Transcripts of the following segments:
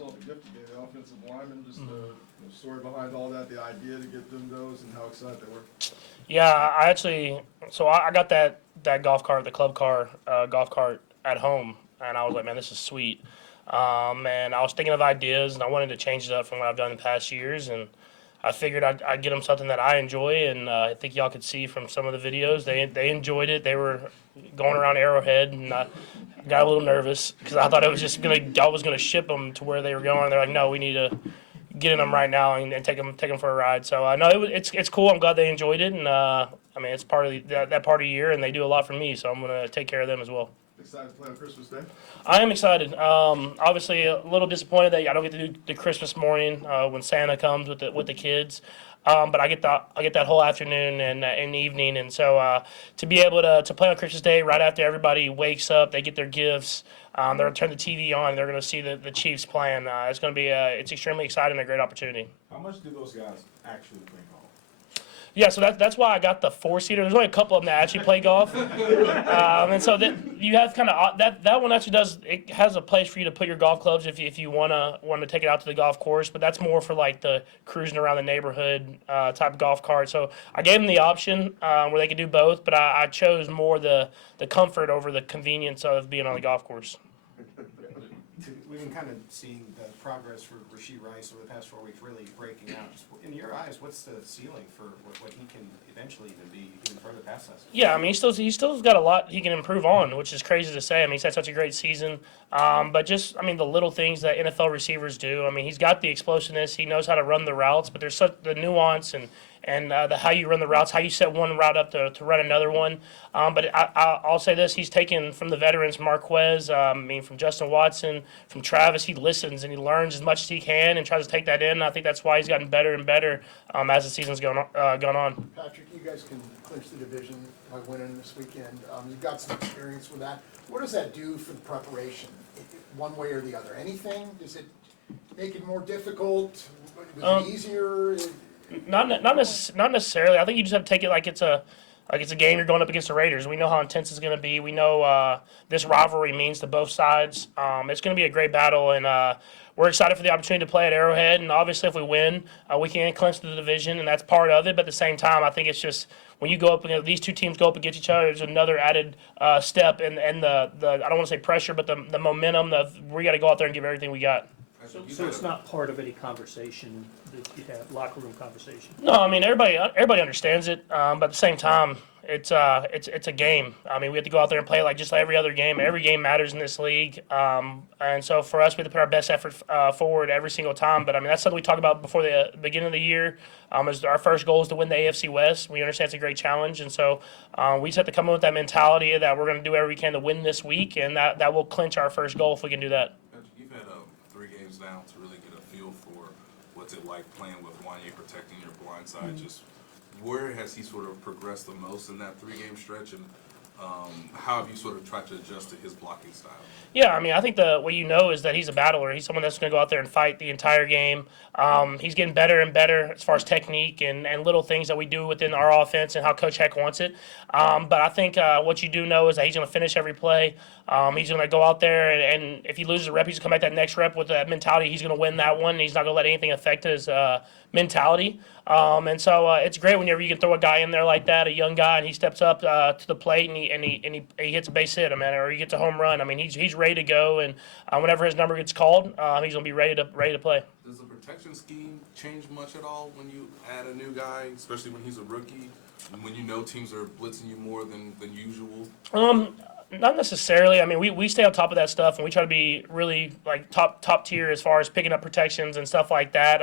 saw the gift you gave the offensive linemen, just the story behind all that, the idea to get them those, and how excited they were. Yeah, I got that golf cart, the club car, golf cart at home, and I was like, man, this is sweet. And I was thinking of ideas, and I wanted to change it up from what I've done in past years, and I figured I'd get them something that I enjoy, and I think y'all could see from some of the videos they enjoyed it. They were going around Arrowhead, and I got a little nervous because I thought I was gonna ship them to where they were going. They're like, no, we need to get in them right now and take them for a ride. So no, it's cool. I'm glad they enjoyed it, and I mean it's part of that part of the year, and they do a lot for me, so I'm gonna take care of them as well. Excited to play on Christmas Day? I am excited. Obviously, a little disappointed that I don't get to do the Christmas morning when Santa comes with the kids. But I get that whole afternoon and evening, and so to be able to play on Christmas Day right after everybody wakes up, they get their gifts. They're gonna turn the TV on. They're gonna see the Chiefs playing. It's gonna be it's extremely exciting and a great opportunity. How much do those guys actually play golf? Yeah, so that's why I got the 4-seater. There's only a couple of them that actually play golf, and so that you have kind of that one actually it has a place for you to put your golf clubs if you wanna take it out to the golf course. But that's more for like the cruising around the neighborhood type golf cart. So I gave them the option where they could do both, but I chose more the comfort over the convenience of being on the golf course. We've been kind of seeing the progress for Rashee Rice over the past 4 weeks really breaking out. Just in your eyes, what's the ceiling for what he can eventually even be even further past that? Yeah, I mean, he still got a lot he can improve on, which is crazy to say. I mean, he's had such a great season. But just, I mean, the little things that NFL receivers do. I mean, he's got the explosiveness. He knows how to run the routes, but there's such the nuance and the how you run the routes, how you set one route up to run another one. But I'll say this: he's taken from the veterans, Marquez. I mean, from Justin Watson, from Travis. He listens and he learns as much as he can and tries to take that in. And I think that's why he's gotten better and better as the season's gone on. Patrick, you guys can clinch the division by winning this weekend. You've got some experience with that. What does that do for the preparation, one way or the other? Anything? Does it make it more difficult? Was it easier? Not necessarily. I think you just have to take it like it's a game you're going up against the Raiders. We know how intense it's going to be. We know this rivalry means to both sides. It's going to be a great battle, and we're excited for the opportunity to play at Arrowhead. And obviously, if we win, we can clinch the division, and that's part of it. But at the same time, I think it's just when you go up against these two teams go up against each other, there's another added step and the I don't want to say pressure, but the momentum of we got to go out there and give everything we got. So it's not part of any conversation that you have, locker room conversation? No, I mean everybody understands it, but at the same time, it's a game. I mean we have to go out there and play like just like every other game. Every game matters in this league, and so for us we have to put our best effort forward every single time. But I mean that's something we talk about before the beginning of the year. As our first goal is to win the AFC West. We understand it's a great challenge, and so we just have to come in with that mentality that we're going to do everything we can to win this week, and that will clinch our first goal if we can do that. You've had 3 games now to really get a feel for what's it like playing with Wanye protecting your blind side. Just where has he sort of progressed the most in that 3-game stretch, and how have you sort of tried to adjust to his blocking style? Yeah, I mean, I think what you know is that he's a battler. He's someone that's going to go out there and fight the entire game. He's getting better and better as far as technique and little things that we do within our offense and how Coach Heck wants it. But I think what you do know is that he's going to finish every play. He's going to go out there, and if he loses a rep, he's going to come back that next rep with that mentality. He's going to win that one, and he's not going to let anything affect his mentality. And so it's great whenever you can throw a guy in there like that, a young guy, and he steps up to the plate and he hits a base hit, or he gets a home run. I mean, he's ready to go, and whenever his number gets called, he's going to be ready to play. Does the protection scheme change much at all when you add a new guy, especially when he's a rookie, and when you know teams are blitzing you more than usual? Not necessarily. I mean, we stay on top of that stuff, and we try to be really like top tier as far as picking up protections and stuff like that.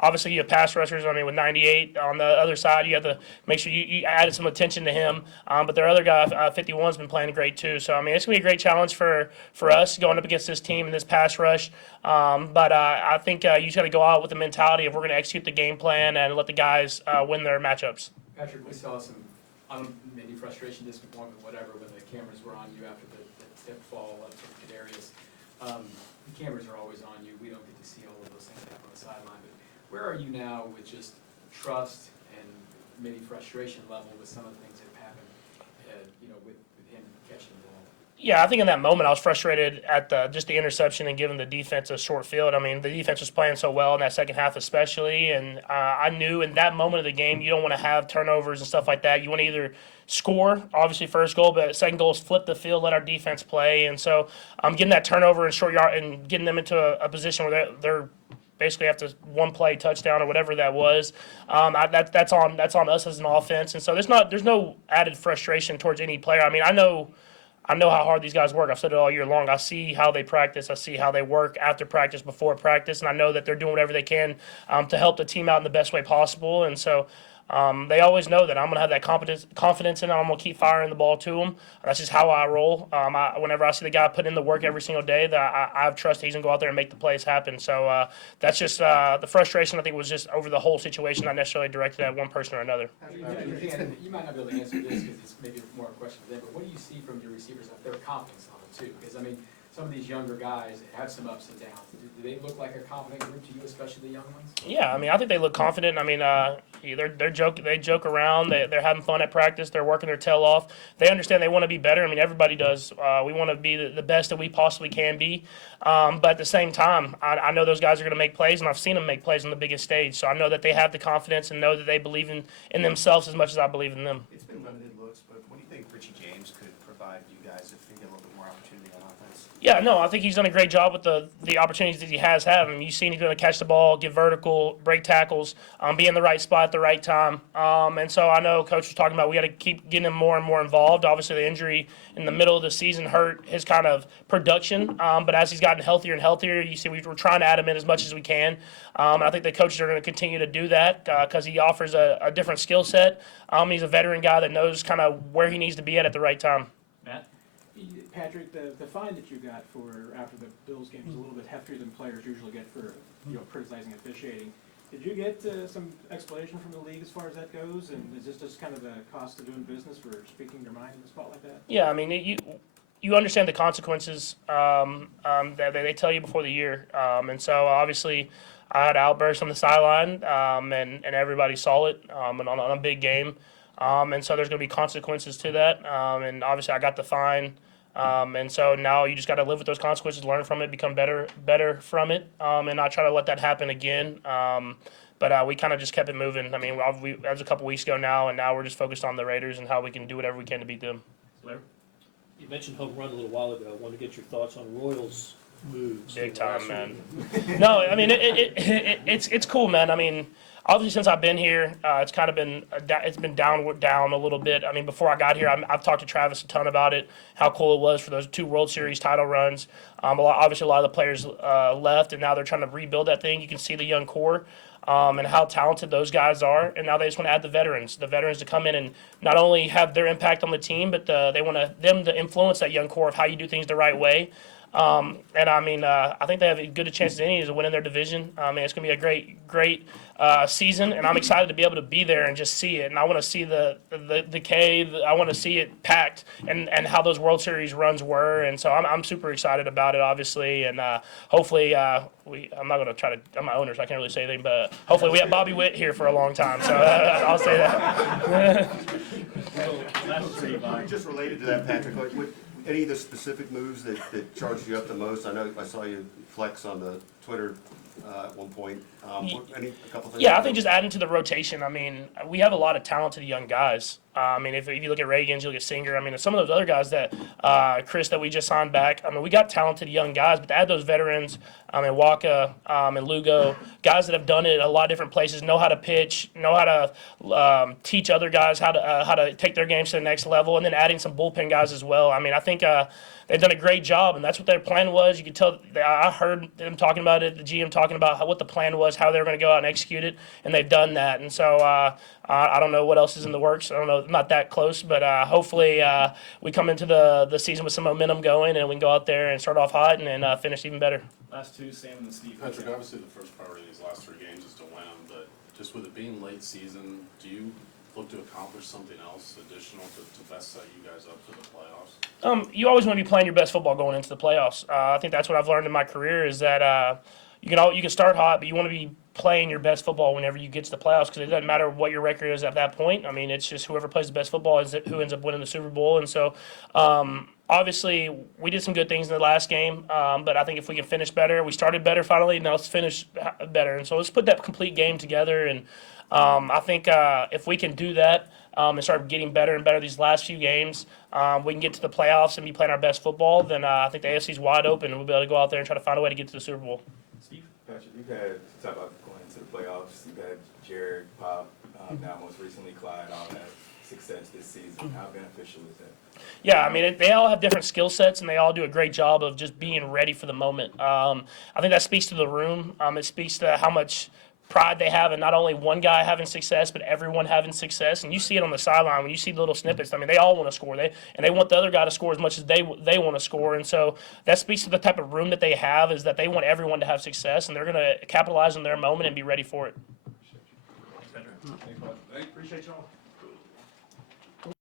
Obviously, you have pass rushers. I mean, with 98 on the other side, you have to make sure you added some attention to him. But their other guy, 51's been playing great too. So I mean, it's gonna be a great challenge for us going up against this team and this pass rush. But I think you just got to go out with the mentality of we're going to execute the game plan and let the guys win their matchups. Patrick, we saw some, maybe frustration, disappointment, whatever, when the cameras were on you after the tip fall of Kadarius. The cameras are always on you. We don't get to see all of those things happen on the sideline. But where are you now with just trust and maybe frustration level with some of the things that have happened, with him catching the ball? Yeah, I think in that moment I was frustrated at just the interception and giving the defense a short field. I mean, the defense was playing so well in that second half, especially, and I knew in that moment of the game you don't want to have turnovers and stuff like that. You want to either score, obviously first goal, but second goal is flip the field, let our defense play, and so getting that turnover and short yard and getting them into a position where they're basically after one play touchdown or whatever that was. That's on us as an offense, and so there's no added frustration towards any player. I mean, I know how hard these guys work. I've said it all year long. I see how they practice. I see how they work after practice, before practice, and I know that they're doing whatever they can to help the team out in the best way possible. And so they always know that I'm going to have that confidence in them. I'm going to keep firing the ball to them. That's just how I roll. Whenever I see the guy put in the work every single day, that I have trust that he's going to go out there and make the plays happen. So that's just the frustration, I think, was just over the whole situation, not necessarily directed at one person or another. You might not be able to answer this because it's maybe more a question for them, but what do you see from your receivers of their confidence level too? Because I mean, some of these younger guys have some ups and downs. Do they look like a confident group to you, especially the young ones? Yeah, I mean, I think they look confident. I mean, they joke around. They're having fun at practice. They're working their tail off. They understand they want to be better. I mean, everybody does. We want to be the best that we possibly can be. But at the same time, I know those guys are going to make plays, and I've seen them make plays on the biggest stage. So I know that they have the confidence and know that they believe in themselves as much as I believe in them. It's been limited looks, but what do you think Richie James could provide you guys if they get a little bit more opportunity on offense? Yeah, no, I think he's done a great job with the opportunities that he has had. I mean, you've seen he's going to catch the ball, get vertical, break tackles, be in the right spot at the right time. And so I know Coach was talking about we got to keep getting him more and more involved. Obviously, the injury in the middle of the season hurt his kind of production. But as he's gotten healthier and healthier, you see we're trying to add him in as much as we can. And I think the coaches are going to continue to do that because he offers a different skill set. He's a veteran guy that knows kind of where he needs to be at the right time. Matt? Patrick, the fine that you got for after the Bills game was a little bit heftier than players usually get for criticizing officiating. Did you get some explanation from the league as far as that goes? And is this just kind of the cost of doing business for speaking your mind in a spot like that? Yeah, I mean, you understand the consequences that they tell you before the year. And so obviously I had outbursts on the sideline and everybody saw it and on a big game. And so there's going to be consequences to that. And obviously I got the fine. And so now you just got to live with those consequences, learn from it, become better from it, and not try to let that happen again. But we kind of just kept it moving. I mean, that was a couple weeks ago now, and now we're just focused on the Raiders and how we can do whatever we can to beat them. You mentioned home run a little while ago. I want to get your thoughts on Royals' moves. Big time, man. No, I mean it's cool, man. I mean, obviously since I've been here, it's kind of been down a little bit. I mean, before I got here, I've talked to Travis a ton about it, how cool it was for those 2 World Series title runs. Obviously a lot of the players left, and now they're trying to rebuild that thing. You can see the young core. And how talented those guys are, and now they just want to add the veterans to come in and not only have their impact on the team, but they want them to influence that young core of how you do things the right way. And I mean, I think they have as good a chance as any to win in their division. I mean, it's going to be a great season, and I'm excited to be able to be there and just see it. And I want to see the decay. I want to see it packed, and how those World Series runs were. And so I'm super excited about it, obviously. And hopefully, I'm not going to try to. I'm my owner, so I can't really say anything. But hopefully, we have Bobby Witt here for a long time. So I'll say that. Just related to that, Patrick, any of the specific moves that charged you up the most? I know I saw you flex on the Twitter at one point. A couple things? Yeah, I think just adding to the rotation. I mean, we have a lot of talented young guys. I mean, if you look at Reagan, you look at Singer. I mean, some of those other guys that Chris that we just signed back. I mean, we got talented young guys, but to add those veterans, and Waka and Lugo, guys that have done it a lot of different places, know how to pitch, know how to teach other guys how to take their games to the next level, and then adding some bullpen guys as well. I mean, I think they've done a great job, and that's what their plan was. You could tell. I heard them talking about it, the GM talking about what the plan was, how they were going to go out and execute it, and they've done that. And so I don't know what else is in the works. I don't know, not that close, but hopefully we come into the season with some momentum going, and we can go out there and start off hot and finish even better. Last 2, Sam and Steve. Patrick, obviously the first priority in these last 3 games is to win them, but just with it being late season, do you look to accomplish something else additional to best set you guys up for the playoffs? You always want to be playing your best football going into the playoffs. I think that's what I've learned in my career is that you can start hot, but you want to be playing your best football whenever you get to the playoffs because it doesn't matter what your record is at that point. I mean, it's just whoever plays the best football is who ends up winning the Super Bowl. And so obviously, we did some good things in the last game, but I think if we can finish better, we started better finally. Now let's finish better, and so let's put that complete game together. And I think if we can do that and start getting better and better these last few games, we can get to the playoffs and be playing our best football. Then I think the AFC's wide open, and we'll be able to go out there and try to find a way to get to the Super Bowl. Steve? Patrick, you've had, talk about going into the playoffs, you've had Jared, Pop, now most recently Clyde, all that success this season. How beneficial is that? Yeah, I mean, they all have different skill sets, and they all do a great job of just being ready for the moment. I think that speaks to the room. It speaks to how much pride they have in not only one guy having success, but everyone having success. And you see it on the sideline when you see the little snippets. I mean, they all want to score. They want the other guy to score as much as they want to score. And so that speaks to the type of room that they have, is that they want everyone to have success, and they're going to capitalize on their moment and be ready for it. Appreciate y'all.